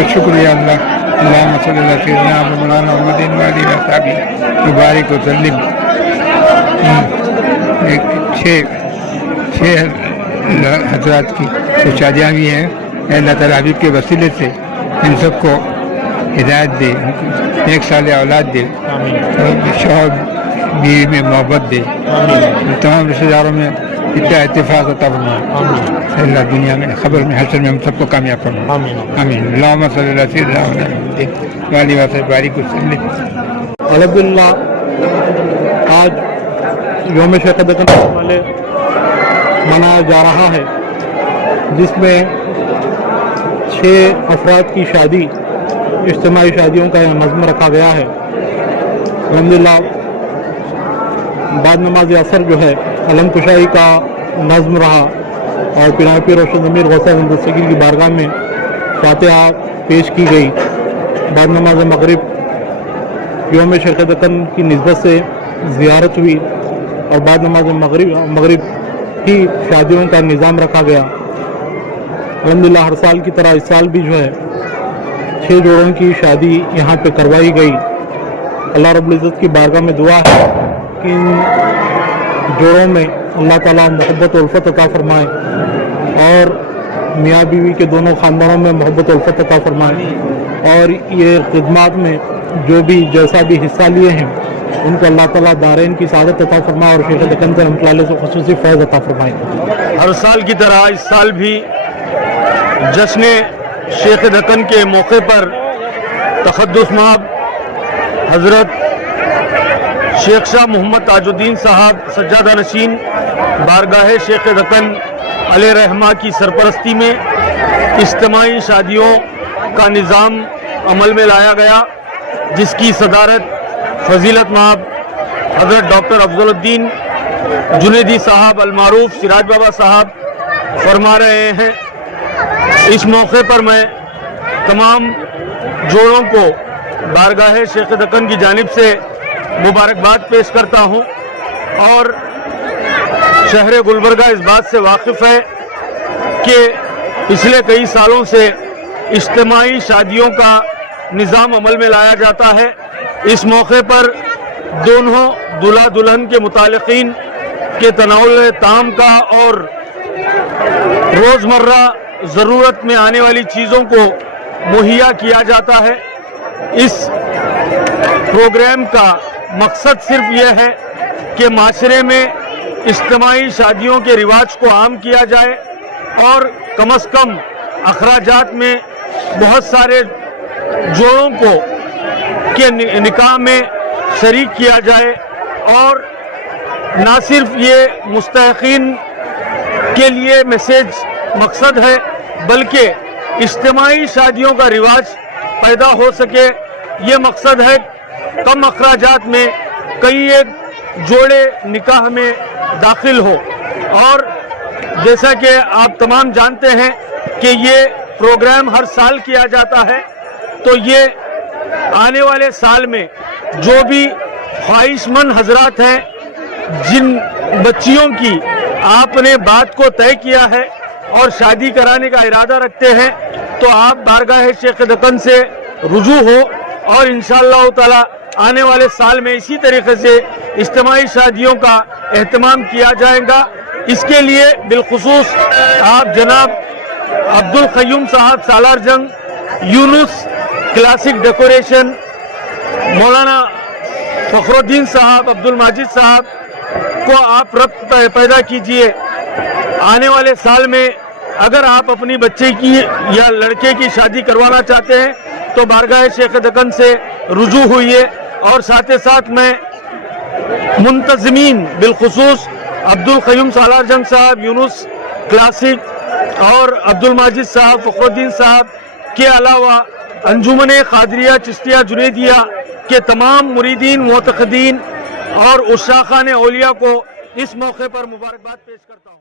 کا شکریہ اللہ اللہم صلی اللہ سیدنا مولانا محمد وعلی اصحابہ مبارک وسلم. چھ حضرات کی جو شادیاں بھی ہیں، اللہ تعالیٰ حبیب کے وسیلے سے ان سب کو ہدایت دے، ایک سال اولاد دے، شوہر بیوی میں محبت دے، تمام رشتہ داروں میں اتنا اتفاق عطا فرمائے، اللہ دنیا میں خبر میں حشر میں ہم سب کو کامیاب فرمائے، آمین. اللہم صلی اللہ سیدنا محمد وعلی بارک وسلم. الحمدللہ آج یوم شیخ دکن والے منایا جا رہا ہے، جس میں 6 افراد کی شادی، اجتماعی شادیوں کا نظم رکھا گیا ہے. الحمدللہ بعد نماز عصر جو ہے علم کشائی کا نظم رہا اور پیر روشن ضمیر غوثہ زندگی کی بارگاہ میں فاتحہ پیش کی گئی. بعد نماز مغرب یوم شیخ دکن کی نسبت سے زیارت ہوئی اور بعد نماز مغرب ہی شادیوں کا نظام رکھا گیا. الحمدللہ ہر سال کی طرح اس سال بھی جو ہے 6 جوڑوں کی شادی یہاں پہ کروائی گئی. اللہ رب العزت کی بارگاہ میں دعا ہے کہ ان جوڑوں میں اللہ تعالیٰ محبت و الفت عطا فرمائے اور میاں بیوی کے دونوں خاندانوں میں محبت و الفت عطا فرمائے، اور یہ خدمات میں جو بھی جیسا بھی حصہ لیے ہیں ان کو اللہ تعالیٰ دارین کی سعادت عطا فرمائے اور شیخ دکن سے رحمۃ اللہ علیہ سے خصوصی فیض عطا فرمائے. ہر سال کی طرح اس سال بھی جشن شیخ دکن کے موقع پر تقدس مآب حضرت شیخ شاہ محمد تاج الدین صاحب سجادہ نشین بارگاہ شیخ دکن علیہ رحمہ کی سرپرستی میں اجتماعی شادیوں کا نظام عمل میں لایا گیا، جس کی صدارت فضیلت مآب حضرت ڈاکٹر افضل الدین جنیدی صاحب المعروف سراج بابا صاحب فرما رہے ہیں. اس موقع پر میں تمام جوڑوں کو بارگاہ شیخ دکن کی جانب سے مبارکباد پیش کرتا ہوں، اور شہر گلبرگہ اس بات سے واقف ہے کہ پچھلے کئی سالوں سے اجتماعی شادیوں کا نظام عمل میں لایا جاتا ہے. اس موقع پر دونوں دلہا دلہن کے متعلقین کے تناول طعام کا اور روزمرہ ضرورت میں آنے والی چیزوں کو مہیا کیا جاتا ہے. اس پروگرام کا مقصد صرف یہ ہے کہ معاشرے میں اجتماعی شادیوں کے رواج کو عام کیا جائے اور کم از کم اخراجات میں بہت سارے جوڑوں کو کے نکاح میں شریک کیا جائے، اور نہ صرف یہ مستحقین کے لیے میسیج مقصد ہے بلکہ اجتماعی شادیوں کا رواج پیدا ہو سکے، یہ مقصد ہے. کم اخراجات میں کئی ایک جوڑے نکاح میں داخل ہو، اور جیسا کہ آپ تمام جانتے ہیں کہ یہ پروگرام ہر سال کیا جاتا ہے، تو یہ آنے والے سال میں جو بھی خواہش مند حضرات ہیں جن بچیوں کی آپ نے بات کو طے کیا ہے اور شادی کرانے کا ارادہ رکھتے ہیں، تو آپ بارگاہ شیخ دکن سے رجوع ہو، اور انشاءاللہ تعالی آنے والے سال میں اسی طریقے سے اجتماعی شادیوں کا اہتمام کیا جائے گا. اس کے لیے بالخصوص آپ جناب عبدالقیوم صاحب سالار جنگ، یونس کلاسک ڈیکوریشن، مولانا فخر الدین صاحب، عبدالماجد صاحب کو آپ ربط پیدا کیجئے. آنے والے سال میں اگر آپ اپنی بچے کی یا لڑکے کی شادی کروانا چاہتے ہیں تو بارگاہ شیخ دکن سے رجوع ہوئیے، اور ساتھ ساتھ میں منتظمین بالخصوص عبدالقیوم سالار جنگ صاحب، یونس کلاسک اور عبدالماجد صاحب، فخر الدین صاحب کے علاوہ انجمن قادریہ چشتیہ جنیدیہ کے تمام مریدین، معتقدین اور عشاقان اولیاء کو اس موقع پر مبارکباد پیش کرتا ہوں.